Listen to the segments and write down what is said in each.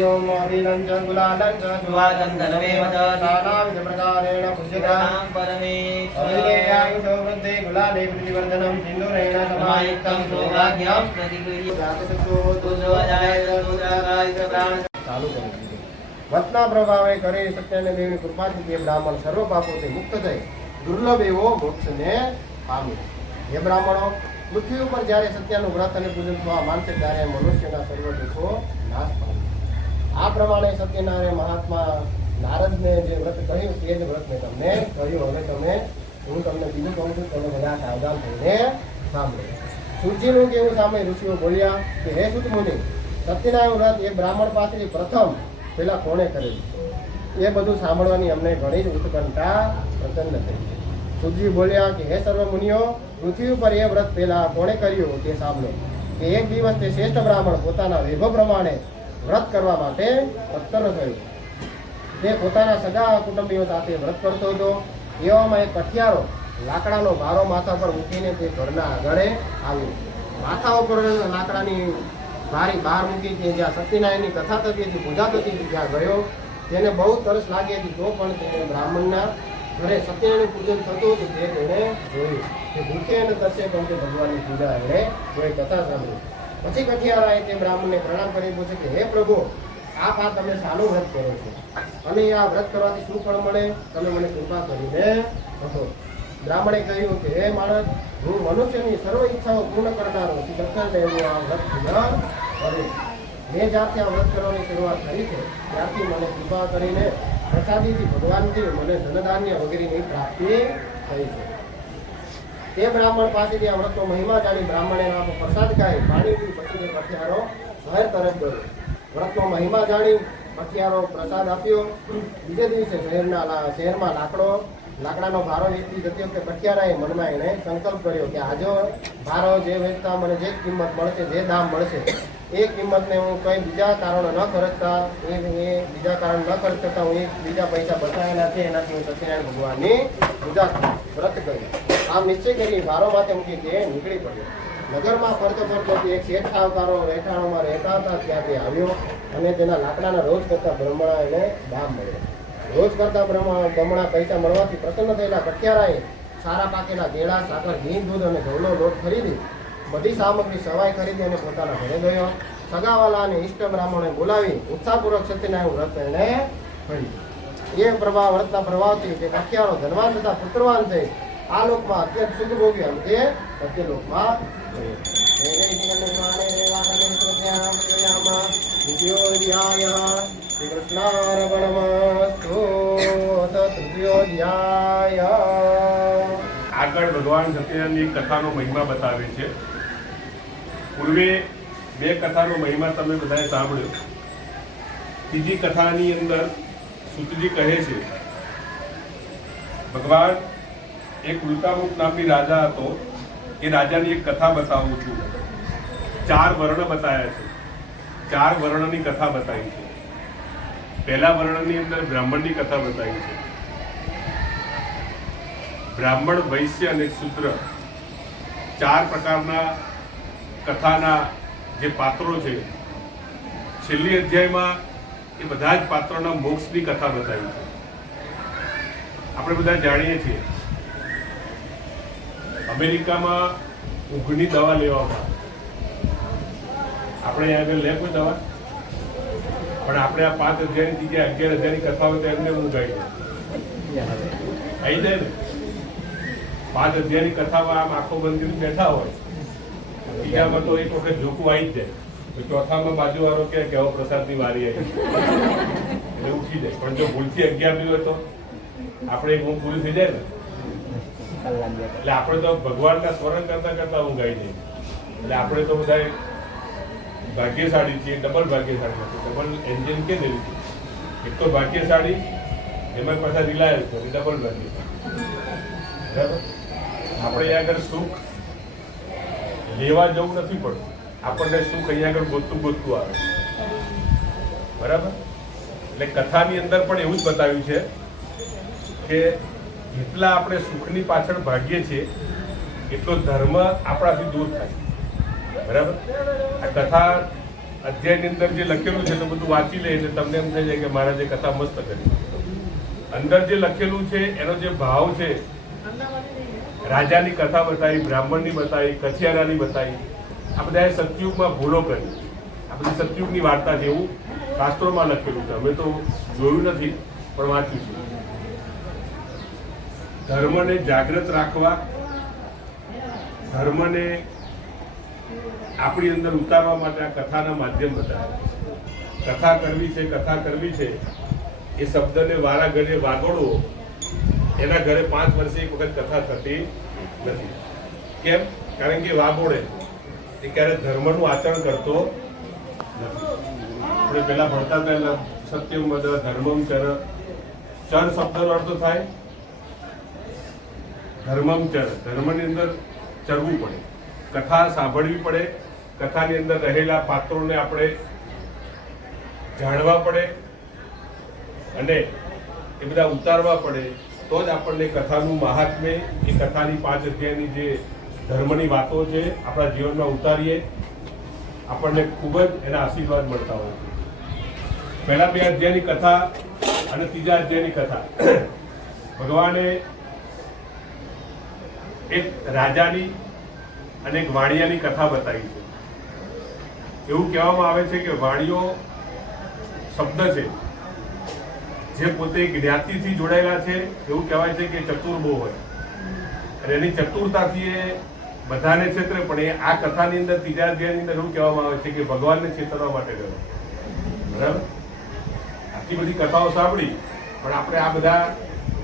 ओम अभिलं च गुलालं च सुवाचन्दनमेव च नानाविधप्रकारेण पूज्यतां परमेश्वर अभिलेयायुषो वृद्धे गुलाले प्रतिवर्धनं सिन्दूरेण समायुक्तं सौभाग्यं प्रतिगृह्य ચાલુ કરી દીધું. વતના પ્રભાવે કરે સત્યને દેવની કૃપાથી તે બ્રાહ્મણ સર્વ પાપોથી મુક્ત થઈ દુર્લભ એવો મોક્ષને પામ્યો. હે બ્રાહ્મણો, પૃથ્વી ઉપર જ્યારે સત્યનું વ્રત અને પૂજન થવા માંડશે ત્યારે મનુષ્યના સર્વ દુઃખો નાશ પામે. આ પ્રમાણે સત્યનારાયણ મહાત્મા નારદને જે વ્રત કહ્યું તે જ વ્રત મેં તમને કહ્યું. હવે હું તમને બીજું કહું છું, તમે બધા સાવધાન થઈને સાંભળો. સૂર્યનું કેવું સાંભળી ઋષિઓ બોલ્યા કે હે સુત મુનિ, સત્યનારાયણ વ્રત એ બ્રાહ્મણ પાસેથી પ્રથમ પેલા કોણે કરેલું? એ બધું સાંભળવાની અમને ઘણી જ ઉત્કંઠા પ્રસન્ન થઈ. સુરજી બોલ્યા કે હે સર્વ મુનિઓ, પૃથ્વી ઉપર એ વ્રત પેલા કોણે કર્યું તે સાંભળો. કે એક દિવસ તે શ્રેષ્ઠ બ્રાહ્મણ પોતાના વૈભવ પ્રમાણે વ્રત કરવા માટે તત્પર થયો. તે પોતાના સગા કુટુંબીઓ સાથે વ્રત કરતો હતો. એવામાં એક કઠિયારો લાકડાનો ભારો માથા પર મૂકીને તે ઘરના આગળ આવ્યો. માથા ઉપર લાકડાની ભારી બહાર મૂકી કે જ્યાં સત્યનારાયણની કથા થતી હતી, પૂજા થતી હતી, ત્યાં ગયો. તેને બહુ તરસ લાગી હતી, તો પણ તેને બ્રાહ્મણના ઘરે સત્યનારાયણ પૂજન થતું હતું તે તેણે જોયું. તે ભૂખે અને તરસે પણ તે ભગવાનની પૂજા એણે જોઈ, કથા સાંભળી. પછી કઠિયારાએ તે બ્રાહ્મણને પ્રણામ કરી પૂછે કે હે પ્રભુ, આપ આ તમે શાનું વ્રત કરો છો અને આ વ્રત કરવાથી શું ફળ મળે? તમે મને કૃપા કરીને કહો. બ્રાહ્મણે કહ્યું કે હે માણસ, હું મનુષ્યની સર્વ ઈચ્છાઓ પૂર્ણ કરનારો શ્રી દત્તાત્રેયનું આ વ્રત પૂર્ણ કરું. મેં જ્યારથી આ વ્રત કરવાની શરૂઆત કરી છે ત્યારથી મને કૃપા કરીને પ્રસાદીથી ભગવાનથી મને ધનધાન્ય વગેરેની પ્રાપ્તિ થઈ છે. તે બ્રાહ્મણ પાસેથી આ વ્રતનો મહિમા જાણી બ્રાહ્મણે પ્રસાદ ખાઈ પાણી પી પછી તે કઠિયારો શહેર તરફ ગયો. વ્રતનો મહિમા જાણી કઠિયારો પ્રસાદ આપ્યો. બીજે દિવસે શહેરમાં લાકડાનો ભારો વેચતી જતી વખતે કઠિયારાએ મનમાં એણે સંકલ્પ કર્યો કે આજો ભારો જે વેચતા મને જે કિંમત મળશે, જે દામ મળશે, એ કિંમતને હું કંઈ બીજા કારણો ન ખર્ચતા હું બીજા પૈસા બચાવેલા છે એનાથી હું સત્યનારાયણ ભગવાનની પૂજા વ્રત કરી. આમ નિશ્ચય કરી ભારો માથે મૂકી તે નીકળી પડ્યો. નગરમાં ફરતો એક શેઠ સાહુકારો રહેઠાણોમાં રહેતા હતા ત્યાંથી આવ્યો અને તેના લાકડાના રોજ કરતા બ્રહ્મણા એને દામ મળ્યો. રોજ કરતા બમણા પૈસા મળવાથી પ્રસન્ન થયેલા કઠિયારાએ સારા પાકેલા કેળા, સાકર, ઘી, દૂધ અને ઘઉંનો લોટ ખરીદી બધી સામગ્રી સવાઈ ખરીદી અને પોતાના ઘરે ગયો. સગાવાલા અને ઇષ્ટ બ્રાહ્મણને બોલાવી ઉત્સાહપૂર્વક સત્યનારાયણ વ્રત એને કર્યું. એ વ્રતના પ્રભાવથી તે કઠિયારો ધનવાન તથા પુત્રવાન થઈ આ લોકમાં અત્યંત સુખ ભોગ્યો તે સત્યલોકમાં આગળ ભગવાન સત્યનારાયણની કથાનો મહિમા બતાવે છે. પૂર્વે બે કથાનો મહિમા તમે બધાએ સાંભળ્યો. ત્રીજી કથાની અંદર સુતજી કહે છે ભગવાન એક વૃતામુખ નામની રાજા હતો. એ રાજાની એક કથા બતાવું છું. 4 વર્ણ બતાવ્યા છે. 4 વર્ણની કથા બતાવી છે. પહેલા વર્ણની અંદર બ્રાહ્મણની કથા બતાવી છે. બ્રાહ્મણ, વૈશ્ય અને શૂદ્ર 4 પ્રકારના કથાના જે પાત્રો છે. છેલ્લી અધ્યાયમાં એ બધા જ પાત્રોના મોક્ષની કથા બતાવી છે. આપણે બધા જાણીએ છીએ અમેરિકામાં ઊંઘની દવા લેવામાં આપણે અહીંયા આગળ લે કોઈ દવા, પણ આપણે આ 5 અધ્યાયની જગ્યાએ 11 અધ્યાયની કથા હોય તો એમને ઊંઘ આવી જાય ને. 5 અધ્યાયની કથામાં આમ આંખો બંધ કરીને બેઠા હોય, બીજામાં તો એક વખત ઝોકું આવી જ જાય, તો ચોથામાં બાજુવાળો કે કેવો પ્રસાદની વારી આવી એટલે ઉઠી જાય. પણ જો ભૂલથી 11 હોય તો આપણે એક ઊંઘ પૂરી થઈ જાય ને, એટલે આપણે તો ભગવાનના સ્મરણ કરતા કરતા ઊંઘ આવી જાય. એટલે આપણે તો બધા ભાગ્યશાળી છીએ. ડબલ ભાગ્યશાળી નથી, ડબલ એન્જિન કે ને રીતે એક તો ભાગ્યશાળી, એમાં પાછા રિલાયન્સ નથી, ડબલ ભાગ્યશાળી. બરાબર. આપણે અહીંયા આગળ સુખ લેવા જવું નથી પડતું, આપણને સુખ અહીંયા આગળ ગોતતું આવે. બરાબર. એટલે કથાની અંદર પણ એવું જ બતાવ્યું છે કે જેટલા આપણે સુખની પાછળ ભાગીએ છીએ એટલો ધર્મ આપણાથી દૂર થાય. બરાબર. આ કથા અધ્યાયની અંદર જે લખેલું છે તો બધું વાંચી લે એટલે તમને એમ થઈ જાય કે મહારાજે કથા મસ્ત કરી. અંદર જે લખેલું છે એનો જે ભાવ છે, રાજાની કથા બતાવી, બ્રાહ્મણની બતાવી, કથિયારાની બતાવી, આ બધા સતયુગમાં ભૂલો કરી. આ બધી સતયુગની વાર્તા છે એવું શાસ્ત્રોમાં લખેલું છે. અમે તો જોયું નથી પણ વાંચ્યું છે. ધર્મને જાગૃત રાખવા, ધર્મને આપણી અંદર ઉતારવા માટે આ કથાના માધ્યમ બતાવે. કથા કરવી છે, કથા કરવી છે એ શબ્દને વારા ઘરે વાગોળવો, એના ઘરે 5 વર્ષે એક વખત કથા થતી નથી. કેમ? કારણ કે વાગોળે એ ક્યારે ધર્મનું આચરણ કરતો નથી. આપણે પહેલા ભણતા પહેલા સત્યમ વદ ધર્મમ ચર, ચર શબ્દનો અર્થ થાય ધર્મમ ચર. ધર્મની અંદર ચરવું પડે, કથા સાંભળવી પડે, કથાની અંદર રહેલા પાત્રોને આપણે જાણવા પડે અને એ બધા ઉતારવા પડે, તો જ આપણને કથાનું મહાત્મ્ય, એ કથાની 5 અધ્યાયની જે ધર્મની વાતો છે આપણા જીવનમાં ઉતારીએ, આપણને ખૂબ જ એના આશીર્વાદ મળતા હોય છે. પહેલા 2 અધ્યાયની કથા અને 3જા અધ્યાયની કથા, ભગવાને એક રાજાની અને એક વાણિયાની કથા બતાવી છે. એવું કહેવામાં આવે છે કે વાણિયો શબ્દ છે જે પોતે જ્ઞાતિથી જોડાયેલા છે. એવું કહેવાય છે કે ચતુર બહુ હોય અને એની ચતુરતાથી એ બધાને છેતરે, પણ એ આ કથાની અંદર 3જા અધ્યાયની અંદર એવું કહેવામાં આવે છે કે ભગવાનને છેતરવા માટે ગયો. બરાબર? આટલી બધી કથાઓ સાંભળી પણ આપણે આ બધા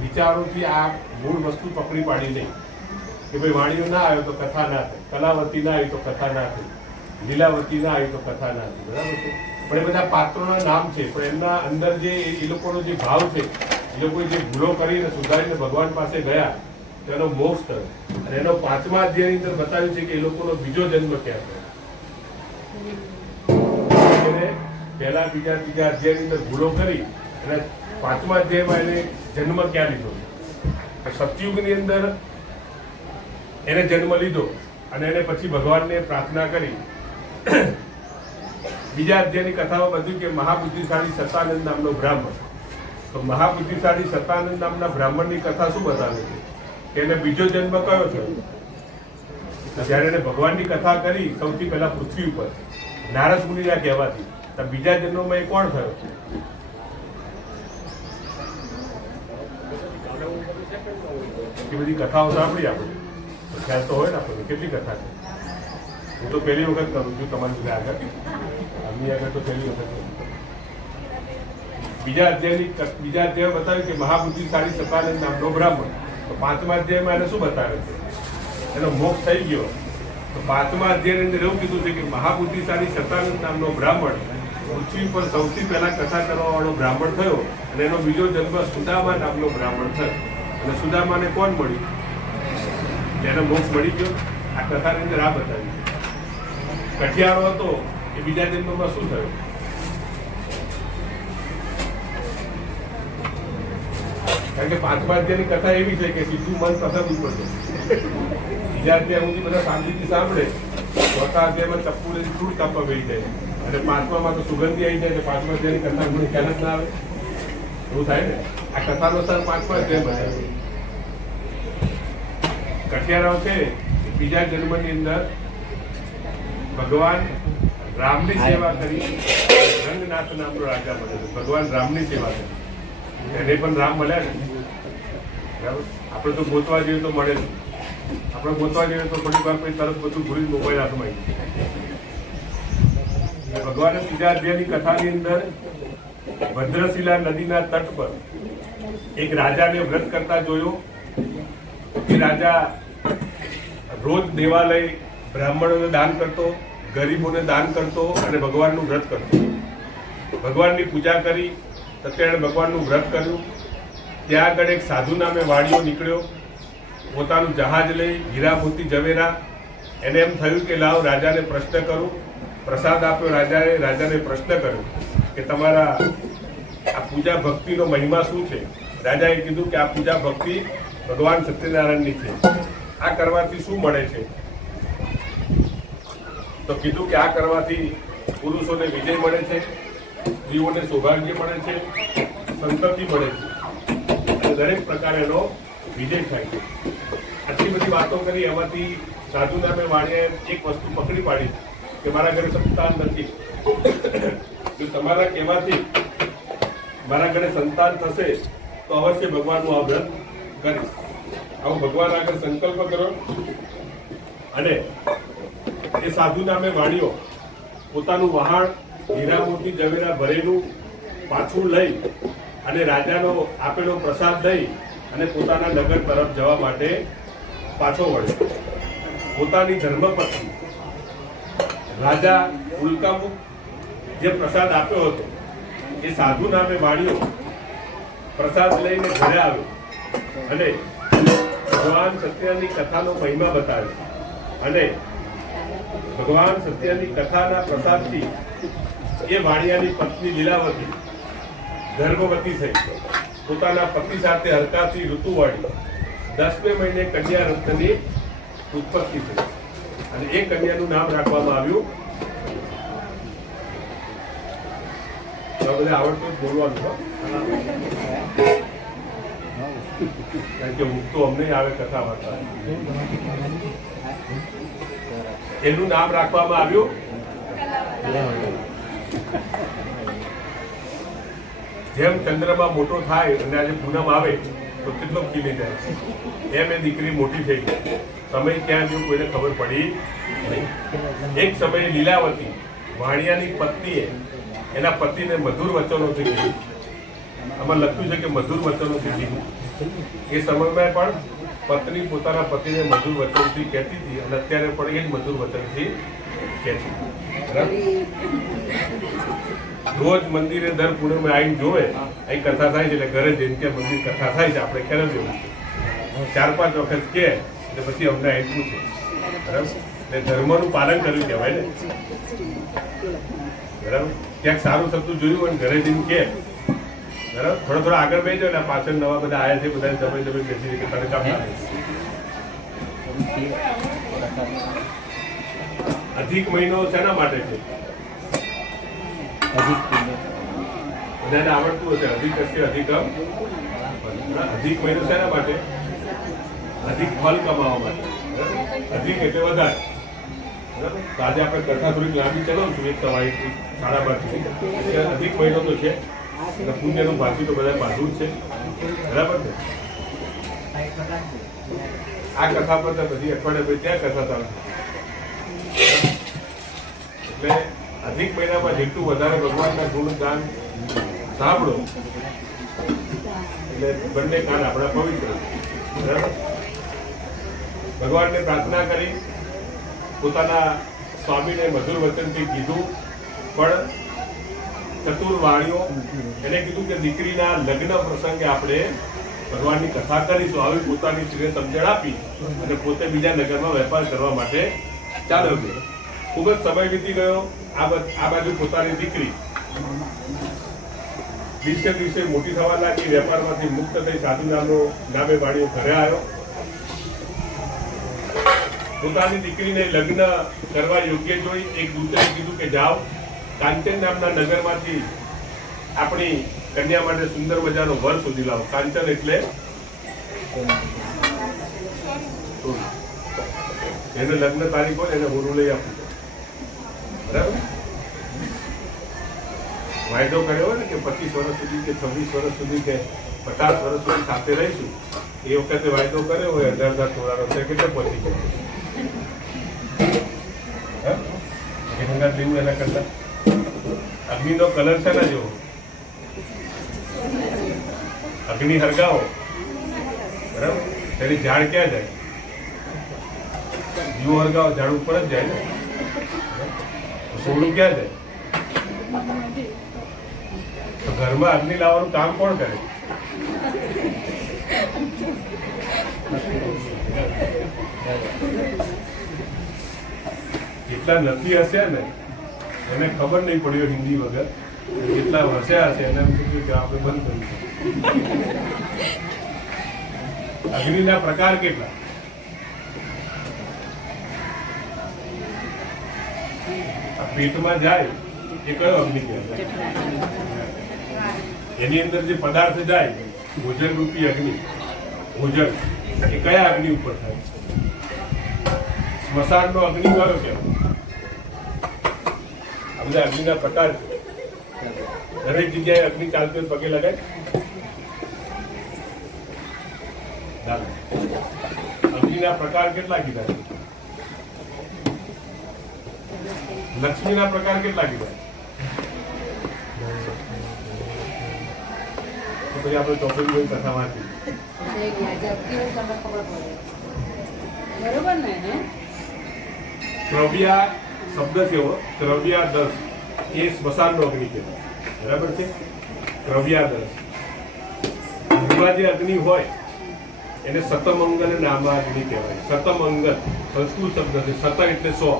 વિચારોથી આ મૂળ વસ્તુ પકડી પાડી નહીં કે ભાઈ વાણીઓ ના આવ્યો તો કથા ના થઈ, કલાવતી ના આવી તો કથા ના થઈ, લીલાવતી ના આવી તો કથા ના થઈ. બરાબર છે? પણ એ બધા પાત્રોના નામ છે, પણ એમના અંદર જે એ લોકોનો જે ભાવ છે, એ લોકોએ જે ભૂલો કરીને સુધારીને ભગવાન પાસે ગયા તો એનો મોક્ષ થયો. અને એનો 5મા અધ્યાયની અંદર બતાવ્યું છે કે એ લોકોનો બીજો જન્મ ક્યાં થયો. પહેલા, બીજા, 3જા અધ્યાયની અંદર ભૂલો કરી અને 5મા અધ્યાયમાં એને જન્મ ક્યાં લીધો. સતયુગની અંદર એને જન્મ લીધો અને એને પછી ભગવાનને પ્રાર્થના કરી. બીજા અધ્યાયની કથામાં બધું કે મહાબુદ્ધિશાળી સતાનંદ નામનો બ્રાહ્મણ. તો મહાબુદ્ધિશાળી સતાનંદ નામના બ્રાહ્મણની કથા શું બતાવે છે કે એને બીજો જન્મ કયો થયો? જ્યારે એને ભગવાનની કથા કરી સૌથી પહેલા પૃથ્વી ઉપર નારદ મુનિના કહેવાથી, તો બીજા જન્મમાં એ કોણ થયો? એ બધી કથાઓ સાંભળી આપણે તો ખ્યાલ તો હોય ને આપણને કેટલી કથા છે. હું તો પહેલી વખત કરું છું તમારી જોડે આગળ, આમની આગળ તો પહેલી વખત કરું. બીજા અધ્યાય બતાવ્યું કે મહાબુદ્ધિશાળી સતાનંદ નામનો બ્રાહ્મણ. તો 5મા અધ્યાયમાં એને શું બતાવે છે? એનો મોક્ષ થઈ ગયો. તો 5મા અધ્યાયની અંદર એવું કીધું છે કે મહાબુદ્ધિશાળી સતાનંદ નામનો બ્રાહ્મણ પૃથ્વી પર સૌથી પહેલા કથા કરવા વાળો બ્રાહ્મણ થયો અને એનો બીજો જન્મ સુદામા નામનો બ્રાહ્મણ થયો. અને સુદામાને કોણ મળ્યું? એને મોક્ષ મળી ગયો. આ કથાની અંદર આ બતાવ્યું. કઠિયારો હતો એ બીજા જન્મમાં શું થયું? કારણ કે 5મા અધ્યાયની કથા એવી છે કે સીધું મન પસંદ ઉપર છે. બીજા અધ્યાય સુધી બધા શાંતિથી સાંભળે, 4થા અધ્યાયમાં ચપ્પુ લઈને ફ્રૂટ કાપવા બેસી જાય અને 5મામાં તો સુગંધી આવી જાય. 5મા અધ્યાયની કથા મને ખ્યાલ જ ના આવે. એવું થાય ને? આ કથાનો સર 5મા અધ્યાયમાં થાય. કઠિયારાઓ છે બીજા જન્મની અંદર ભગવાન રામની સેવા કરી રંગનાથ નામનો રાજા બન્યો. ભગવાન રામની સેવા કરી, એને પણ રામ મળ્યા ને. બરાબર? આપણે તો ગોતવા જઈએ તો મળે નહીં. આપણે ગોતવા જઈએ તો થોડી વાર પછી તરત બધું ભૂલી મોબાઈલ હાથમાં આવી જાય. ભગવાને 3જા અધ્યાયની કથાની અંદર ભદ્રશિલા નદીના તટ પર એક રાજાને વ્રત કરતા જોયો. એ રાજા રોજ દેવાલય બ્રાહ્મણોને દાન કરતો, ગરીબોને દાન કરતો અને ભગવાનનું વ્રત કરતો. ભગવાનની પૂજા કરી તો તેણે ભગવાનનું વ્રત કર્યું. ત્યાં આગળ એક સાધુ નામે વાડીઓ નીકળ્યો, પોતાનું જહાજ લઈ, હીરા મોતી ઝવેરા. એને એમ થયું કે લાવ રાજાને પ્રશ્ન કરું. પ્રસાદ આપ્યો રાજાએ. રાજાને પ્રશ્ન કર્યો કે તમારા આ પૂજા ભક્તિનો મહિમા શું છે? રાજાએ કીધું કે આ પૂજા ભક્તિ ભગવાન સત્યનારાયણની છે. આ કરવાથી શું મળે છે? તો કીધું કે આ કરવાથી પુરુષોને વિજય મળે છે, સ્ત્રીઓને સૌભાગ્ય મળે છે, સંતતિ મળે છે અને દરેક પ્રકારે એનો વિજય થાય છે. આટલી બધી વાતો કરી, એમાંથી સાધુ નામે વાણીએ એક વસ્તુ પકડી પાડી કે મારા ઘરે સંતાન નથી. જો તમારા કહેવાથી મારા ઘરે સંતાન થશે તો અવશ્ય ભગવાનનું આ વ્રત કરીશ. આવો ભગવાન આગળ સંકલ્પ કરો અને એ સાધુ નામે વાણીઓ પોતાનું વહાણ હીરા મોતી ઝવેરા ભરેલું પાછું લઈ અને રાજાનો આપેલો પ્રસાદ લઈ અને પોતાના નગર તરફ જવા માટે પાછો વળ્યો. પોતાની ધર્મપત્ની રાજા ઉલ્કામુખ જે પ્રસાદ આપ્યો હતો એ સાધુ નામે વાણીઓ પ્રસાદ લઈને ઘરે આવ્યો અને ભગવાન સત્યની કથાનો મહિમા બતાવ્યો અને ભગવાન સત્યની કથાના પ્રસાદથી એ વાણિયાની પત્ની લીલાવતી ગર્ભવતી થઈ. પોતાના પતિ સાથે હરકાથી ઋતુ વાળી 10મે મહિને કન્યા રત્નની ઉત્પત્તિ થઈ અને એ કન્યાનું નામ રાખવામાં આવ્યું. બધા આવડતું બોલવાનું કારણ કે ઊંઘ તો અમને આવે કથા વાર્તા. એનું નામ રાખવામાં આવ્યું જેમ ચંદ્રમાં મોટો થાય અને આજે પૂનમ આવે તો કેટલો ખીલી જાય એમ એ દીકરી મોટી થઈ ગઈ. સમય ક્યાં ગયો કોઈને ખબર પડી નહીં. એક સમયે લીલાવતી વાણિયાની પત્નીએ એના પતિને મધુર વચનોથી કીધું. આમાં લખ્યું છે કે મધુર વચનોથી કીધું. એ સમયમાં પણ પત્ની પોતાના પતિને મધુર વચનથી કહેતી હતી અને અત્યારે પણ એ જ મધુર વચનથી કહે છે. રોજ મંદિરે દર પૂનમે આવીને જોવે અહીં કથા થાય છે એટલે ઘરે જઈને કે મંદિર કથા થાય છે આપણે ખ્યાલ જેવું 4-5 વખત કે એટલે પછી અમને અહીં પૂછે. બરાબર, એટલે ધર્મનું પાલન કર્યું કહેવાય ને. બરાબર, ક્યાંક સારું શબ્દ જોયું હોય ને ઘરે જઈને કે બરાબર થોડો આગળ બેસજો એટલે પાછળ નવા બધા આવ્યા છે બધા જમે બેસી કે તડકા પાડે. અધિક મહિનો શેના માટે છે? બધાને આવડતું હશે. અધિક હશે અધિકમ. અધિક મહિનો શેના માટે? અધિક ફલ કમાવા માટે. અધિક એટલે વધારે. બરાબર, તો આજે આપણે કથા થોડીક લાંબી ચલાવશું 1:30 12:30. અધિક મહિનો તો છે અને પુણ્યનું ભાથું તો બધા બાંધવું જ છે. બરાબર ને? આ કથા પર બધી અઠવાડિયા પછી ત્યાં કથા ચાલે. એટલે અધિક મહિનામાં જેટલું વધારે ભગવાનના ગુણગાન સાંભળો એટલે બંને કાન આપણા પવિત્ર. બરાબર, ભગવાનને પ્રાર્થના કરી પોતાના સ્વામીને મધુર વચનથી કીધું. પણ ચતુર વાણીઓ એને કીધું કે દીકરીના લગ્ન પ્રસંગે આપણે ભગવાનની કથા કરીશું. આવી પોતાની સ્ત્રીને સમજણ આપી અને પોતે બીજા નગરમાં વેપાર કરવા માટે ચાલ્યો ગયો. ખૂબ જ સમય વીતી ગયો. આ બાજુ પોતાની દીકરી દિવસે દિવસે મોટી થવા લાગી. વેપારમાંથી મુક્ત થઈ સાધુ નામે વાણીઓ ઘરે આવ્યો. પોતાની દીકરીને લગ્ન કરવા યોગ્ય જોઈ એક દૂતરે કીધું કે જાઓ કાંચન નામના નગરમાંથી આપણી કન્યા માટે સુંદર મજાનો વર શોધી લાવો. કાંચન એટલે એને લગ્ન તારીખ હોય એને હોરું લઈ આપવું. બરાબર, વાયદો કર્યો હોય ને કે 25 વર્ષ સુધી કે 26 વર્ષ સુધી કે 50 વર્ષ સુધી સાથે રહીશું. એ વખતે વાયદો કર્યો હોય 18,000 તોલાનો કેટલે પહોંચી ગયો? હંગાત લેવું એના કરતા અગ્નિનો કલર છે ને જેવો. અગ્નિ હરગાવો બરાબર, તેની ઝાડ ક્યાં જાય? જીવો હરગાવો ઝાડ ઉપર જ જાય ને. સોનું ક્યાં જાય? તો ઘરમાં અગ્નિ લાવવાનું કામ કોણ કરે? જેટલા નથી હશે ને એને ખબર નહીં પડ્યો હિન્દી વગર. જેટલા હસ્યા હશે એને એમ થયું કે આપણે બંધ કર્યું. અગ્નિના પ્રકાર કેટલા? પેટમાં જાય એ કયો અગ્નિ કહેવાય? એની અંદર જે પદાર્થ જાય ભોજન રૂપી અગ્નિ, ભોજન એ કયા અગ્નિ ઉપર થાય? સ્મશાનનો અગ્નિ કયો કહેવાય? આ બધા અગ્નિના પ્રકાર છે. દરેક જગ્યાએ અગ્નિ ચાલતી હોય પગે લગાય. અગ્નિના પ્રકાર કેટલા કીધા? લક્ષ્મીના પ્રકાર કેટલા કીધા? તો પછી આપણે ચોપડી જોઈ કથા વાંચી. બરોબર ને? ક્રવ્યા શબ્દ કેવો? ક્રવ્યા 10 એ સ્મશાનનો અગ્નિ કહેવાય. બરાબર છે? ક્રવ્યા 10 એમાં જે અગ્નિ હોય એને સતમંગલ નામાગ્નિ કહેવાય. સતમંગલ સંસ્કૃત શબ્દ છે. સત એટલે 100,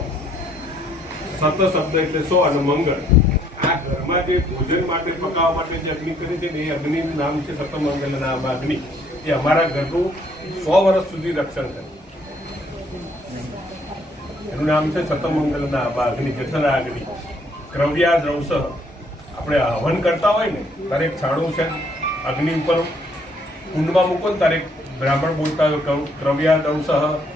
સત શબ્દ એટલે 100 અને મંગળ. આ ઘરમાં જે ભોજન માટે પકાવવા માટે જે અગ્નિ કરે છે ને એ અગ્નિનું નામ છે સતમંગલ નામાગ્નિ. એ અમારા ઘરનું 100 વર્ષ સુધી રક્ષણ કરે. એનું નામ છે સતમંગલ નામાગ્નિ, જઠરા અગ્નિ. ક્રવ્યા દ્રવસ આપણે હવન કરતા હોય ને ત્યારે એક છાણું છે અગ્નિ ઉપર કુંડમાં મૂકો ને ત્યારે બ્રાહ્મણ બોલતા હોય ક્રવ્યા દંશ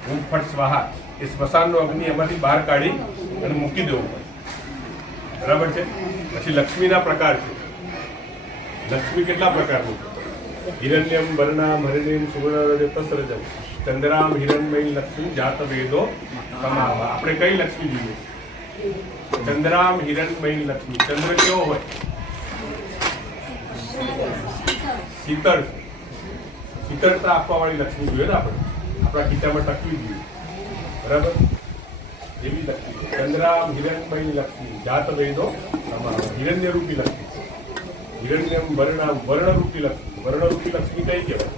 હું ફટ સ્વાહા. એ સ્મશાનનો અગ્નિ એમાંથી બહાર કાઢી અને મૂકી દેવું પડે. બરાબર છે? પછી લક્ષ્મીના પ્રકાર છે. લક્ષ્મી કેટલા પ્રકારની? હિરણ્યમ વર્ણામ હરિણીમ સુવર્ણરજતસ્રજમ ચંદ્રામ હિરણમય લક્ષ્મી જાત વેદો કમાવા. આપણે કઈ લક્ષ્મી જોઈએ? ચંદ્રામ હિરણમય લક્ષ્મી. ચંદ્ર કેવો હોય? શીતળ. શીતળતા આપવા વાળી લક્ષ્મી જોઈએ ને આપણે. આપણા ખીચામાં ટકવી જોઈએ. બરાબર? એવી લક્ષ્મી. ચંદ્રામ હિરણમય લક્ષ્મી જાત વેદો કમાવા. હિરણ્ય રૂપી લક્ષ્મી. હિરણ્યમ વર્ણામ વર્ણરૂપી લક્ષ્મી. વર્ણરૂપી લક્ષ્મી કઈ કહેવાય?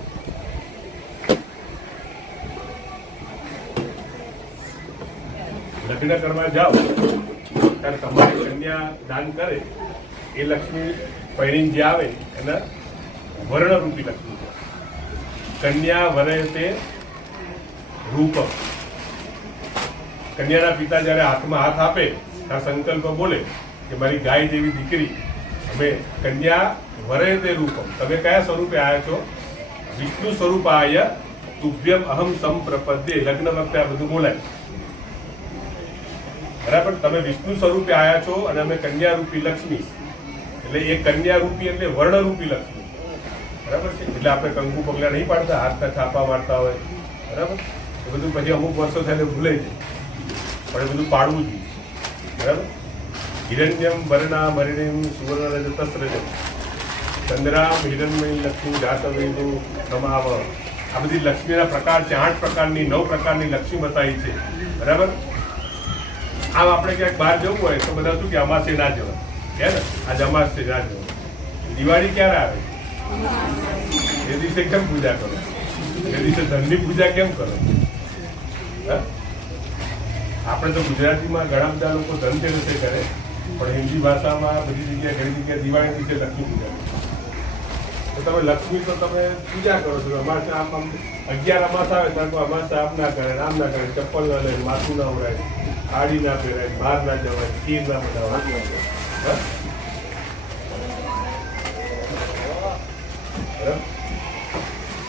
લગ્ન કરવા જાઓ ત્યારે તમારી કન્યા દાન કરે એ લક્ષ્મી પૈણી જે આવે એને વર્ણરૂપી લક્ષ્મી છે. કન્યા વરે તે રૂપ. કન્યાના પિતા જ્યારે હાથમાં હાથ આપે ત્યારે સંકલ્પ બોલે કે મારી ગાય જેવી દીકરી અમે કન્યા વરે તે રૂપમ. તમે કયા સ્વરૂપે આવ્યા છો? વિષ્ણુ સ્વરૂપ આય તુભ્યમ અહમ સંપ્રપદ્યે. લગ્ન વખતે આ બધું બોલાય. બરાબર? તમે વિષ્ણુ સ્વરૂપે આવ્યા છો અને અમે કન્યા રૂપી લક્ષ્મી. એટલે એ કન્યા રૂપી એટલે વર્ણરૂપી લક્ષ્મી. બરાબર છે? એટલે આપણે કંકુ પગલા નહીં પાડતા, હાથના છાપા મારતા હોય. બરાબર? એ બધું પછી અમુક વર્ષો થઈને ભૂલાઈ જાય. પણ એ બધું પાડવું જોઈએ. બરાબર? હિરણ્યમ વર્ણામ હરિણીમ સુવર્ણરજતસ્રજમ ચંદ્રામ હિરણમય લક્ષ્મી જાતવેદો કમાવ. આ બધી લક્ષ્મીના પ્રકાર છે. 8 પ્રકારની 9 પ્રકારની લક્ષ્મી બતાવી છે. બરાબર? આમ આપણે ક્યાંક બહાર જવું હોય તો બધા શું કે અમાસે ના જવાય કે ને આજે અમાસે ના જવાય. દિવાળી ક્યારે આવે? એ દિવસે કેમ પૂજા કરો? એ દિવસે ધનની પૂજા કેમ કરો? આપણે તો ગુજરાતીમાં ઘણા બધા લોકો ધનતેરસે કરે, પણ હિન્દી ભાષામાં બધી જગ્યાએ ઘણી જગ્યાએ દિવાળી દિવસે લક્ષ્મી પૂજા કરે. તો તમે લક્ષ્મી તો તમે પૂજા કરો છો. અમાસે આમ 11 અમાસ આવે ત્યારે અમાસે આમ ના કરે, આમ ના કરે, ચપ્પલ ના લે, માથું ના ઉડાય, સાડી ના પહેરાય, બહાર ના જવાય, ખીર ના બનાવાય.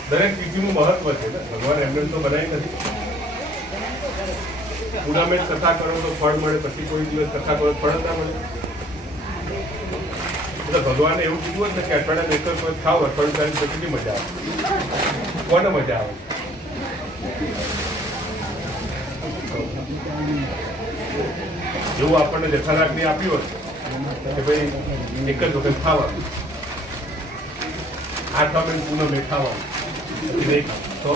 દરેક વિધિનું મહત્વ છે ને. ભગવાન એમને તો બનાવી નથી. ટુર્નામેન્ટ કથા કરો તો ફળ મળે, પછી કોઈ દિવસ કથા કરો ફળ ના મળે. એટલે ભગવાને એવું કીધું હોત ને કે અઠવાડિયા એક જ ખાવ, અઠવાડિયું તારી કેટલી મજા આવે. કોને મજા આવે? જેવું આપણને જઠરાગ્નિ આપ્યું હોત કે ભાઈ એક જ વખત ખાવાનું, 8 વાગે પૂનમે ખાવાનું, પછી નહીં ખાવ તો.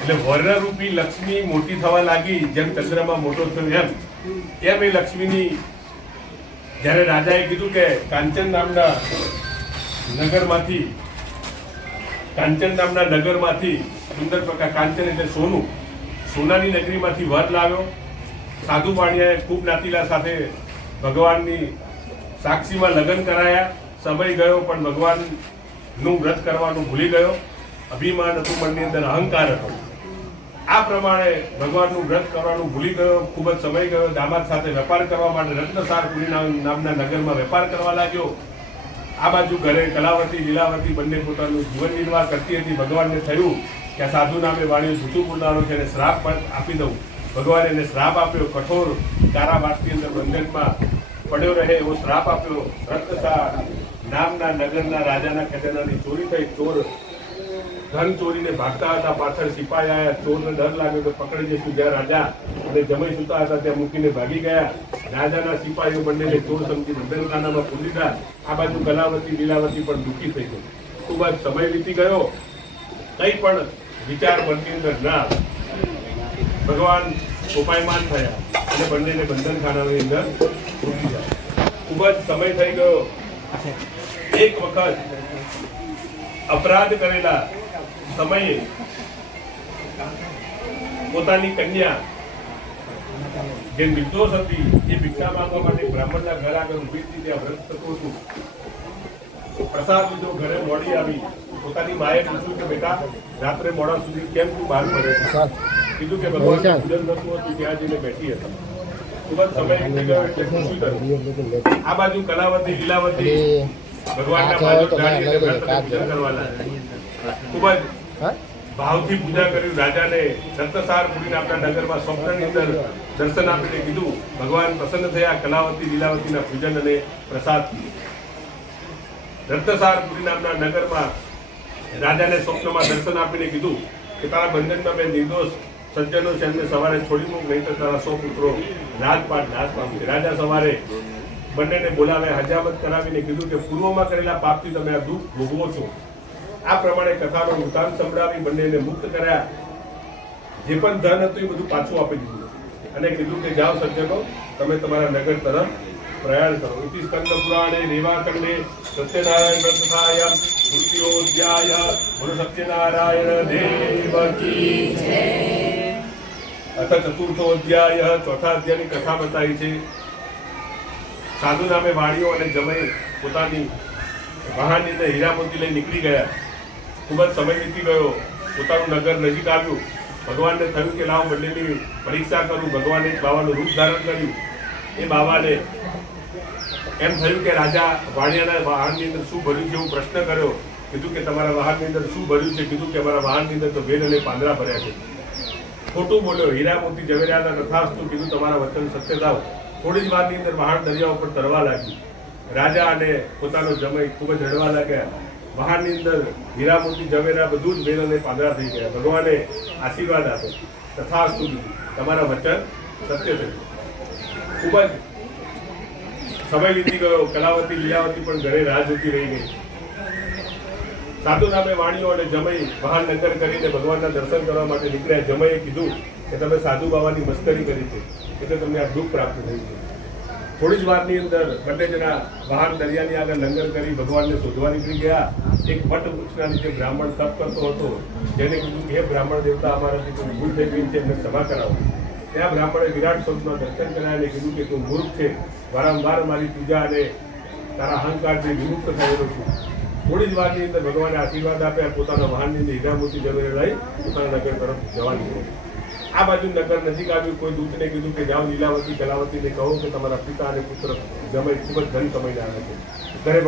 એટલે વર્ણરૂપી લક્ષ્મી મોટી થવા લાગી. જેમ ચંદ્રમાં મોટો થયો એમ એ લક્ષ્મીની જ્યારે રાજાએ કીધું કે કાંચન નામના નગરમાંથી સુંદર પ્રકાર, કાંચન એટલે સોનું, સોનાની નગરીમાંથી વર લાવ્યો. સાધુ પાણીએ ખૂબ નાતીલા સાથે ભગવાનની સાક્ષીમાં લગ્ન કરાયા. સમય ગયો પણ ભગવાનનું વ્રત કરવાનું ભૂલી ગયો. અભિમાન હતું, મનની અંદર અહંકાર હતો. આ પ્રમાણે ભગવાનનું વ્રત કરવાનું ભૂલી ગયો, ખૂબ જ સમય ગયો. દામાદ સાથે વેપાર કરવા માટે રત્નસારપુરી નામના નગરમાં વેપાર કરવા લાગ્યો. આ બાજુ ઘરે કલાવતી લીલાવતી બંને પોતાનું જીવન નિર્વાહ કરતી હતી. ભગવાનને થયું કે આ સાધુ નામે વાણીઓ જૂઠું બોલનારો છે, એને શ્રાપ પણ આપી દઉં. ભગવાને એને શ્રાપ આપ્યો, કઠોર કારાવાસની અંદર બંધનમાં પડ્યો રહે એવો શ્રાપ આપ્યો. રત્નસાર નામના નગરના રાજાના ખજાનાની ચોરી થઈ. ચોર ધન ચોરીને ભાગતા હતા, પાછળ સિપાઈ આવ્યા. ચોરને ડર લાગ્યો કે પકડી જઈશું. જ્યાં રાજા અને જમાઈ સુતા હતા ત્યાં મૂકીને ભાગી ગયા. રાજાના સિપાહીઓ બંનેને ચોર સમજી બંધનખાનામાં પૂરી દીધા. આ બાજુ કલાવતી લીલાવતી પણ દુઃખી થઈ ગઈ. ખૂબ જ સમય વીતી ગયો, કંઈ પણ વિચાર મનની અંદર ના. ભગવાન ઉપાયમાન થયા અને બંનેને બંધનખાનાની અંદર મૂકી ગયા. ખૂબ જ સમય થઈ ગયો. એક વખત અપરાધ કરેલા સમયે પોતાની કન્યા જે નિર્દોષ હતી એ ભિક્ષા માંગવા માટે બ્રાહ્મણના ઘર આગળ ઊભી હતી. ત્યાં વ્રત થતું હતું. પ્રસાદ લીધો, ઘરે મોડી આવી. પોતાની માએ પૂછ્યું કે બેટા રાત્રે મોડા સુધી કેમ તું બહાર પડે છે? કીધું કે ભગવાન પૂજન થતું હતું ત્યાં જઈને બેઠી હતી. ખૂબ જ સમય વીતી ગયો એટલે શું કર્યું? આ બાજુ કલાવતી લીલાવતી ભગવાનના બાજુ ડાળી અને વ્રત પૂજન કરવા લાગ્યા. ખૂબ જ ભાવથી પૂજા કર્યું. રાજાને રત્નસારપુરી નામના નગરમાં સ્વપ્નની અંદર દર્શન આપીને કીધું. ભગવાન પ્રસન્ન થયા કલાવતી લીલાવતીના પૂજન અને પ્રસાદ. રત્નસારપુરી નામના નગરમાં રાજાને સ્વપ્નમાં દર્શન આપીને કીધું કે તારા બંધનમાં બે નિર્દોષ સજ્જનો છે, એમને સવારે છોડી મૂક, નહીં તો તારા 100 પુત્રો રાજપાટ નાશ પામશે. રાજા સવારે બંનેને બોલાવે, હજામત કરાવીને કીધું કે પૂર્વમાં કરેલા પાપથી તમે આ દુઃખ ભોગવો છો. આ પ્રમાણે કથાનો વૃત્તાંત સંભળાવી બંનેને મુક્ત કર્યા. જે પણ ધન હતું એ બધું પાછું આપી દીધું અને કીધું કે જાઓ સજ્જનો, તમે તમારા નગર તરફ પ્રયાણ કરો. ઇતિ સ્કંદ પુરાણે રેવાખંડે સત્યનારાયણ વ્રતથાયામ તૃતીયોધ્યાય. બોલો સત્યનારાયણ દેવ કી જય. અથ ચતુર્થો અધ્યાય. ચોથા અધ્યાયની કથા બતાવી છે. સાધુ નામે વાણીઓ અને જમાઈ પોતાની વાહનની અંદર હીરા મોતી લઈ નીકળી ગયા. ખૂબ જ સમય વીતી ગયો. પોતાનું નગર નજીક આવ્યું. ભગવાનને થયું કે લાવ બંનેની પરીક્ષા કરું. ભગવાને એક બાવાનું રૂપ ધારણ કર્યું. એ બાવાને એમ થયું કે રાજા વાણિયાના વાહનની અંદર શું ભર્યું છે એવું પ્રશ્ન કર્યો. કીધું કે તમારા વાહનની અંદર શું ભર્યું છે? કીધું કે અમારા વાહનની અંદર તો વેલ અને પાંદડા ભર્યા છે. ખોટું બોલ્યો. હીરા મોતી ઝવેરાના તથાસ્તુ. કીધું તમારા વચન સત્ય થાવ. થોડી જ વારની અંદર વાહન દરિયા ઉપર તરવા લાગ્યું. રાજા અને પોતાનો જમાઈ ખૂબ જ રડવા લાગ્યા. વાહનની અંદર હીરા મોતી ઝવેરા બધું જ વેલ અને પાંદડા થઈ ગયા. ભગવાને આશીર્વાદ આપે, તથાસ્તુ કીધું, તમારા વચન સત્ય થયું. ખૂબ જ સમય વીતી ગયો. કલાવતી લીલાવતી પણ ઘરે રાહ જોતી રહી ગઈ. સાધુ નામે વાણીઓ અને જમાઈ વાહન નગર કરીને ભગવાનના દર્શન કરવા માટે નીકળ્યા. જમાઈએ કીધું કે તમે સાધુ બાવાની મસ્કરી કરી છે એટલે તમને આ દુઃખ પ્રાપ્ત થયું છે. થોડી જ વારની અંદર બંને જણા વાહન દરિયાની આગળ લંગર કરી ભગવાનને શોધવા નીકળી ગયા. એક વટ વૃક્ષના નીચે બ્રાહ્મણ તપ કરતો હતો. જેને કીધું કે હે બ્રાહ્મણ દેવતા, અમારાથી કોઈ ભૂલ થઈ ગઈ છે, એમને ક્ષમા કરાવો. ત્યાં બ્રાહ્મણે વિરાટ સ્વરૂપમાં દર્શન કર્યા અને કીધું કે તું મૂર્ખ છે, વારંવાર મારી પૂજા અને તારા અહંકારથી વિમુક્ત થયેલો છું. થોડી જ વારની અંદર ભગવાને આશીર્વાદ આપ્યા. પોતાના વાહનની અંદર હીરા મોતી ઝવેરા લઈ પોતાના નગર તરફ જવા નીકળ્યો. આ બાજુ નગર નજીક આવ્યું. કોઈ દૂતને કીધું કે જાઓ લીલાવતી કલાવતીને કહો કે તમારા પિતા અને પુત્ર જમાઈ ખૂબ જ ધન કમાઈને આવે છે. ઘરે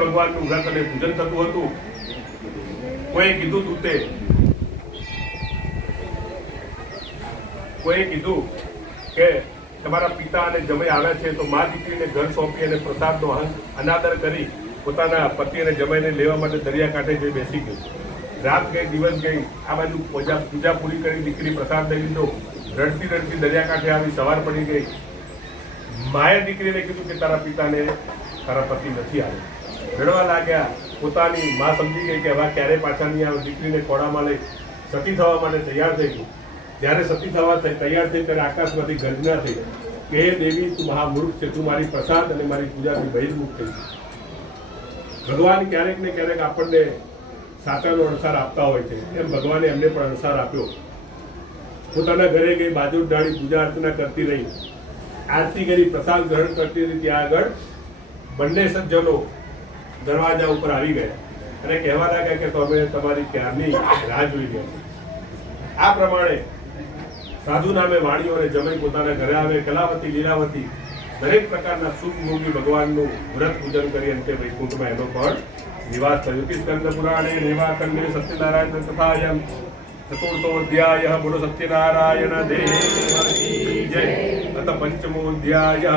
ભગવાનનું વ્રત અને પૂજન થતું હતું. કોઈએ કીધું કે તમારા પિતા અને જમાઈ આવ્યા છે તો મા દીકરીને ઘર સોંપી અને પ્રસાદનો અનાદર કરી પોતાના પતિ અને જમાઈને લેવા માટે દરિયાકાંઠે જઈ બેસી ગઈ. રાત ગઈ, દિવસ ગઈ. આ બાજુ પૂજા પૂરી કરી દીકરી પ્રસાદ લઈ લીધો. રડતી રડતી દરિયાકાંઠે આવી. સવાર પડી ગઈ. માએ દીકરીને કીધું કે તારા પિતાને તારા પતિ નથી આવે. રડવા લાગ્યા. પોતાની મા સમજી ગઈ કે હવે ક્યારે પાછા નહીં આવે. દીકરીને ખોળામાં લઈ સતી થવા માટે તૈયાર થઈ ગઈ. જ્યારે સતી થવા તૈયાર થઈ ત્યારે આકાશમાંથી ગર્જના થઈ કે હે દેવી, તું મહામૂર્ખ છે, તું મારી પ્રસાદ અને મારી પૂજાથી બહિર્મુખ થઈ છે. ભગવાન ક્યારેક ને ક્યારેક આપણને સાચાનો અણસાર આપતા હોય છે. એમ ભગવાને એમને પણ અણસાર આપ્યો. પોતાના ઘરે ગઈ, બાજુ ડાળી પૂજા અર્ચના કરતી રહી. આરતી કરી, પ્રસાદ ગ્રહણ કરતી રહી. ત્યાં આગળ બંને સજ્જનો દરવાજા ઉપર આવી ગયા. અને કહેવા લાગ્યા કે તમે તમારી ક્યારની રાહ જોઈ રહ્યા છો. આ પ્રમાણે સાધુ નામે વાણીઓ અને જમાઈ પોતાના ઘરે આવે. કલાવતી લીલાવતી દરેક પ્રકારના સુખ ભોગી ભગવાનનું વ્રત પૂજન કરી અંતે વૈકુંઠમાં એનો પણ નિવાસ થયો. સ્કંદ પુરાણે રેવાખંડે સત્યનારાયણ તથાયમ ચતુર્થો અધ્યાય બોલો સત્યનારાયણ દેવની જય. અત પંચમો અધ્યાય.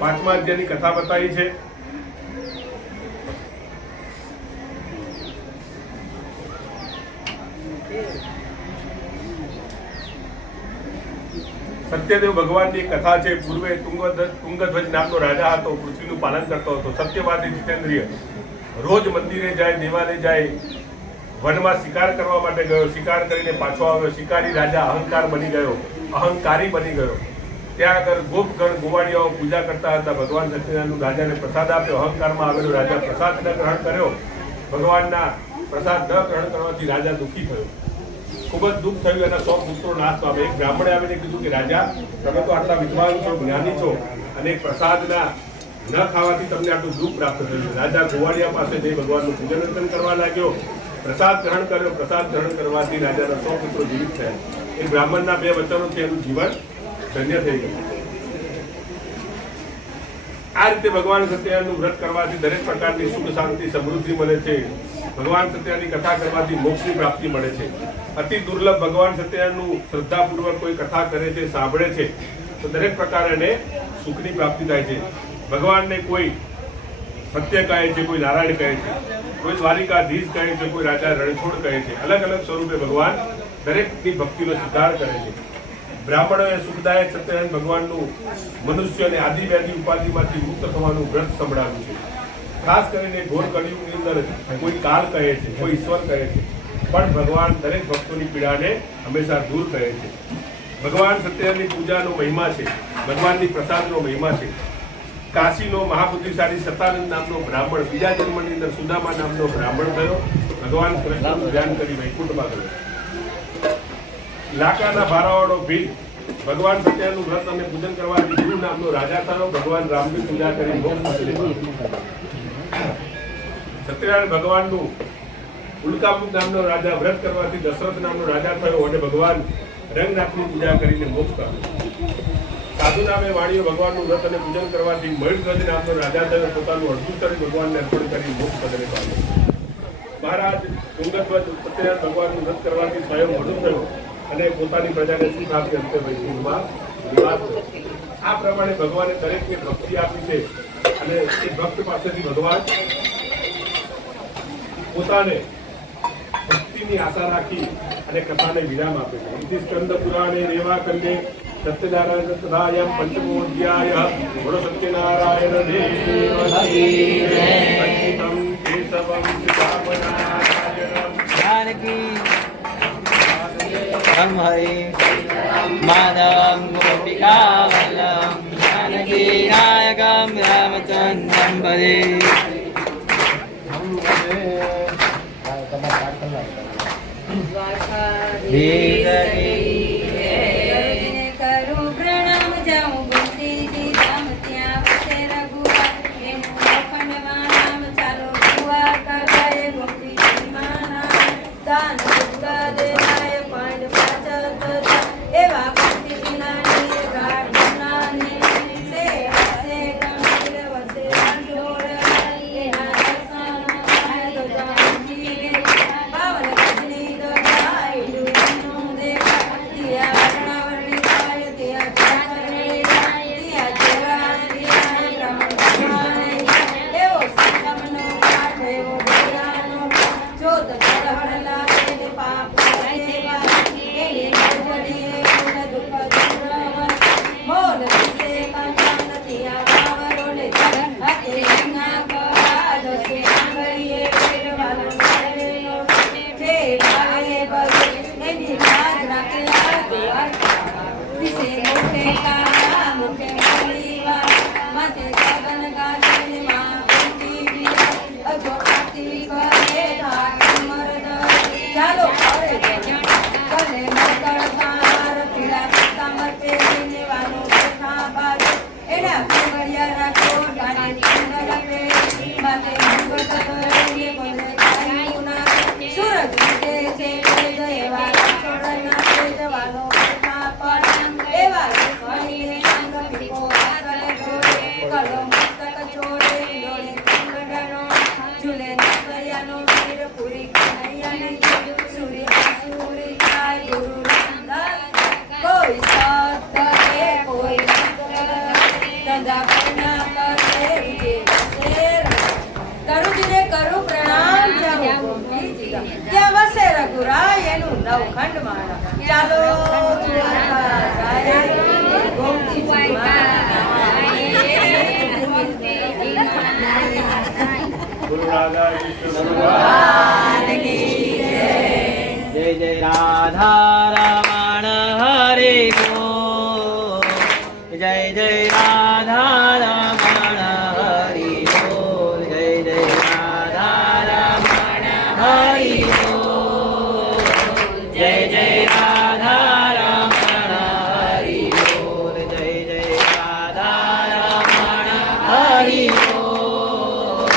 પાંચમા અધ્યાયની કથા બતાવી છે. સત્યદેવ ભગવાનની કથા છે. પૂર્વે તુંગધ્વજ નામનો રાજા હતો. પૃથ્વીનું પાલન કરતો હતો. સત્યવાદી જીતેન્દ્રિય રોજ મંદિરે જાય, દેવાલય જાય, વનમાં શિકાર કરવા માટે ગયો. શિકાર કરીને પાછો આવ્યો. શિકારી રાજા અહંકારી બની ગયો. ત્યાં આગળ ગોપગણ ગોવાળિયાઓ પૂજા કરતા હતા. ભગવાન સત્યનારાયણ રાજાને પ્રસાદ આપ્યો. અહંકારમાં આવેલો રાજા પ્રસાદ ન ગ્રહણ કર્યો. ભગવાનના પ્રસાદ ન ગ્રહણ કરવાથી રાજા દુઃખી થયો. ખૂબ જ દુઃખ થયું. એના 100 પુત્રો નાશ પામે. એક બ્રાહ્મણે આવીને કીધું કે રાજા, તમે તો આટલા વિદ્વાન છો, જ્ઞાની છો, અને પ્રસાદના ન ખાવાથી તમને આટલું દુઃખ પ્રાપ્ત થયું. રાજા ગોવાળિયા પાસે જઈ ભગવાનનું પૂજન અર્ચન કરવા લાગ્યો. પ્રસાદ ગ્રહણ કર્યો. પ્રસાદ ગ્રહણ કરવાથી રાજાના 100 પુત્રો જીવિત થયા. એ બ્રાહ્મણના 2 વચનોથી એનું જીવન ધન્ય થઈ ગયું. આ રીતે ભગવાન સત્યનારાયણનું વ્રત કરવાથી દરેક પ્રકારની સુખ શાંતિ સમૃદ્ધિ મળે છે. ભગવાન સત્યનારાયણની કથા કરવાથી મોક્ષની પ્રાપ્તિ મળે છે. અતિ દુર્લભ ભગવાન સત્યનારાયણનું શ્રદ્ધાપૂર્વક કોઈ કથા કરે છે, સાંભળે છે, તો દરેક પ્રકારે સુખની પ્રાપ્તિ થાય છે. ભગવાનને કોઈ સત્ય કહે છે, કોઈ નારાયણ કહે છે, કોઈ દ્વારિકાધીશ કહે છે, કોઈ રાજા રણછોડ કહે છે. અલગ અલગ સ્વરૂપે ભગવાન દરેકની ભક્તિનો સ્વીકાર કરે છે. બ્રાહ્મણોએ સુખદાયક સત્યનારાયણ ભગવાનનું મનુષ્યને આદિવ્યાધિ ઉપાધિમાંથી મુક્ત થવાનું વ્રત સંભળાવ્યું છે. ખાસ કરીને ઘોર કળિયુગની અંદર કોઈ કાલ કહે છે, કોઈ ઈશ્વર કહે છે, પણ ભગવાન દરેક ભક્તોની પીડાને હંમેશા દૂર કરે છે. ભગવાન સત્યનારાયણની પૂજાનો મહિમા છે. ભગવાનની પ્રસાદનો મહિમા છે. કાશીનો મહાબુદ્ધિશાળી સતાનંદ નામનો બ્રાહ્મણ બીજા જન્મની અંદર સુદામા નામનો બ્રાહ્મણ થયો. ભગવાન કૃષ્ણનું ધ્યાન કરી વૈકુંઠમાં ગયો. લાકાના ભારાવાળો ભીલ ભગવાન સત્યનારાયણનું વ્રત અને પૂજન કરવાથી ધ્રુવ નામનો રાજા થયો. ભગવાન રામની પૂજા કરી સત્યનારાયણ ભગવાનનું ઉલ્કામુખ નામનો રાજા વ્રત કરવાથી દશરથ નામનો રાજા થયો અને ભગવાન રંગનાથની પૂજા કરીને મોક્ષ પામ્યો. સાધુ નામે વાણીઓ ભગવાનનું વ્રત અને પૂજન કરવાથી મયુરધ્વજ નામનો રાજા થયો. પોતાનું અડધું શરીર ભગવાનને અર્પણ કરી મોક્ષ પદને પામ્યો. મહારાજ તુંગધ્વજ સત્યનારાયણ ભગવાનનું વ્રત કરવાથી સ્વયં વડું થયો અને પોતાની પ્રજાને સુખ આપી અંતે વૈકુંઠમાં નિવાસ થયો. આ પ્રમાણે ભગવાને દરેકને ભક્તિ આપી છે અને એ ભક્ત પાસેથી ભગવાન પોતાને ભક્તિની આશા રાખી અને કથાને વિરામ આપે છે. ઇતિ સ્કંદ પુરાણે રેવાખંડે સત્યનારાયણ તથાયમ પંચમો અધ્યાય. બોલો સત્યનારાયણ દેવની જય. અચ્યુતમ કેશવમ શ્રીરામનારાયણમ जानकी हम हरे माधवम गोपिका वल्लभम जानकी नायकम रामचंद्रम भजे. કરું પ્રણામ જાઉં ગુંતીજી ધામ ત્યાં વસે રઘુવાર એનું લોખંડમાં નામ ચાલો ગુવાર કાકાએ ગુંતીજી માના દાન દુર્ગા દેવાય પાંડ પાછળ થતા એવા ગુંતીજીના નીર ગાઢ નાને સે વસે ગંભીર વસે રંડોળ એના દર્શન થાય તો જાનજી રે પાવન ગજની ગજાય ડુનું દેખાય બધા પ્રણામ કરે જે વસે કરુજીને કરું પ્રણામ જાઉં ગોપીજી ગામ. ત્યાં વસે રઘુરાય એનું નવખંડ માળા. ચાલો દ્વારકા જાય ગોપીજી ગુરુ રાધા કૃષ્ણ ભગવાન કી જય. જય જય રાધા રમણ હરે બોલ. જય જય રાધા રમણ હરે બોલ. જય જય રાધા રમણ હરે બોલ. જય જય રાધા રમણ હરે બોલ. જય જય રાધા રમણ હરે બોલ.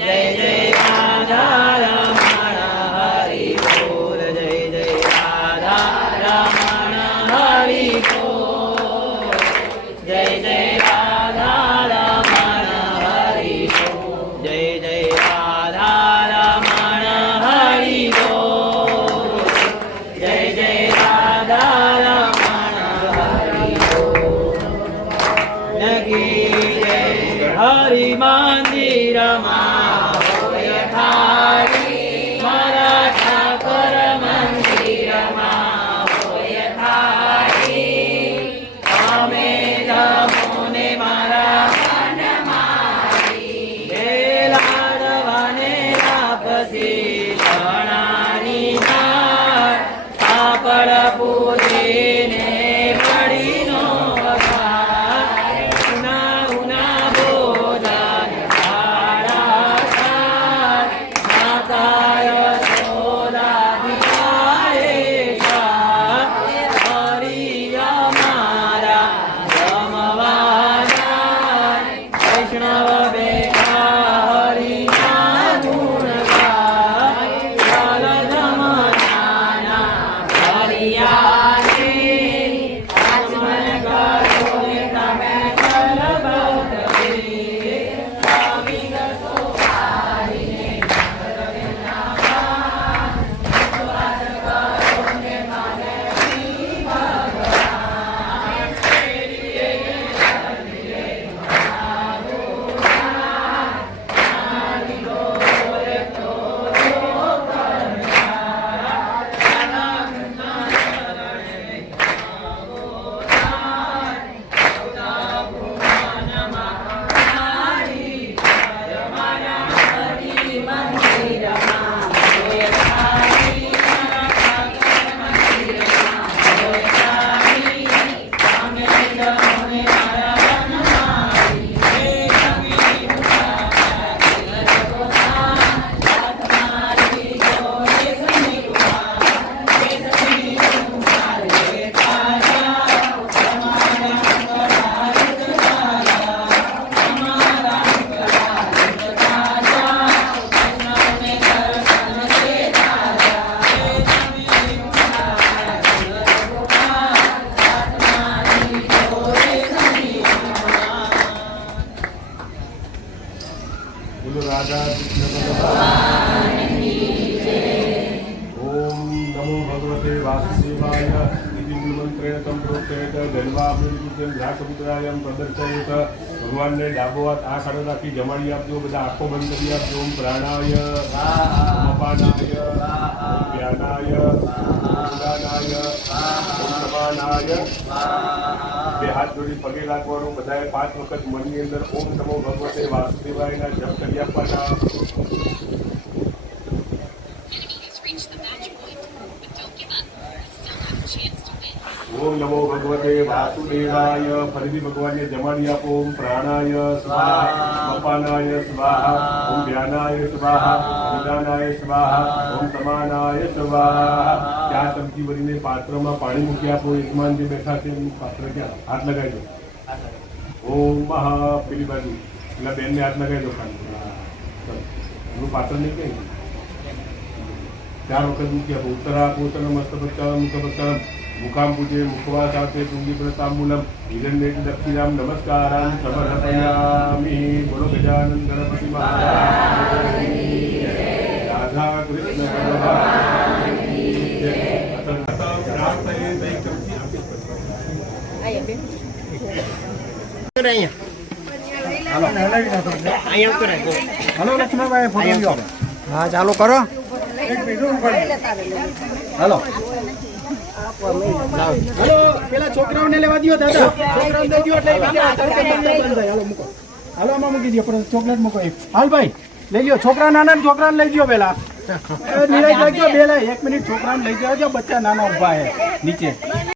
જય જય રાધા રમણ હરે બોલ. જય જય રાધા રમણ હરે બોલ. જય જય રાધા રમણ હરે બોલ. જય જય રાધા રમણ હરે બોલ. જય જય રાધા રમણ હરે બોલ. નગી જય હરિ મંદિરમાં હોય થાળી. મારા ઠાકોર મંદિરમાં હોય થાળી. અમે જમોને મારા મનમારી. હે લાડવાને આપસી ચણાની દાળ. પાપડ પૂરીને કઢીનો વઘાર. ઉના ઉના ભોજન થાળા થાળ. માતા યશોદા દિવાએ શાળ. હરિ અમારા જમવાના. વૈષ્ણવ બેઠા હરિના ગુણ ગાય. ચાલ જમનાના હરિયાને. આચમન કરો ને તમે ચલ ભક્તિ. આવી ગસો હારીને વિશ્વાસ કરો ને માને ગુરુ રાધા કૃષ્ણ ભગવાન ઓમ નમો ભગવતે વાસુદેવાય ઇતિ મંત્રેણ તમ પ્રોક્તેત ધન્વાભૃતિં રાસપુત્રાયમ પ્રદર્શયેત. ભગવાનને ડાબો હાથ આ ખાડો રાખી જમાડી આપજો. બધા આંખો બંધ કરી આપજો. ઓમ પ્રાણાય અપાનાય ઓમ વ્યાનાય ઓમ ઉદાનાય ઓમ સમાનાય. બે હાથ જોડી પગે લાગવાનું. બધાએ 5 વખત મનની અંદર ઓમ નમો ભગવતે વાસુદેવાયના જપ કરી આપવાના. ઓમ નમો ભગવતે વાસુદેવાય. ફરીથી ભગવાનને જમાડી આપો. ઓમ પ્રાણાય સ્વાહા અપાનાય સ્વાહા ઓમ ધ્યાનાય સ્વાહા ઉદાનાય સ્વાહા ઓમ સમાનાય સ્વાહા. ચાર ચમચી ભરીને પાત્રમાં પાણી મૂકી આપો. યજમાન જે બેઠા છે એનું પાત્ર ક્યાં હાથ લગાવી દો. ઓમ મહા પેલી બાજુ પેલા બેનને હાથ લગાવી દો ખાલી. એનું પાત્ર નહીં કઈ 4 વખત મૂકી આપો. ઉત્તરા પોતન મસ્તપચ્ચામ મુખપચ્ચામ મુખામ પૂજે મુખવા સાથે તુંગી પ્રતાંબુલમ હિરણ્ય દક્ષિણામ નમસ્કારામ સમર્પયામિ. બોલો ગજાનન ગણપતિ મહારાજ રાધા કૃષ્ણ ભગવાન અહીંયા હલો લક્ષ્મણભાઈ ફોટો લ્યો. હા ચાલુ કરો. હલો હલો પેલા છોકરાઓને લેવા દો દાદા, છોકરાઓને દઈ દો એટલે હાલો મૂકો, હાલો આમાં મૂકી દો, ચોકલેટ મૂકો. હાલ ભાઈ લઈ લ્યો, છોકરા નાના છોકરાને લઈ દો પેલા. નિરાશ રાખજો બે, 1 મિનિટ છોકરાને લઈ જજો, બચ્ચા નાના ઉભા છે નીચે.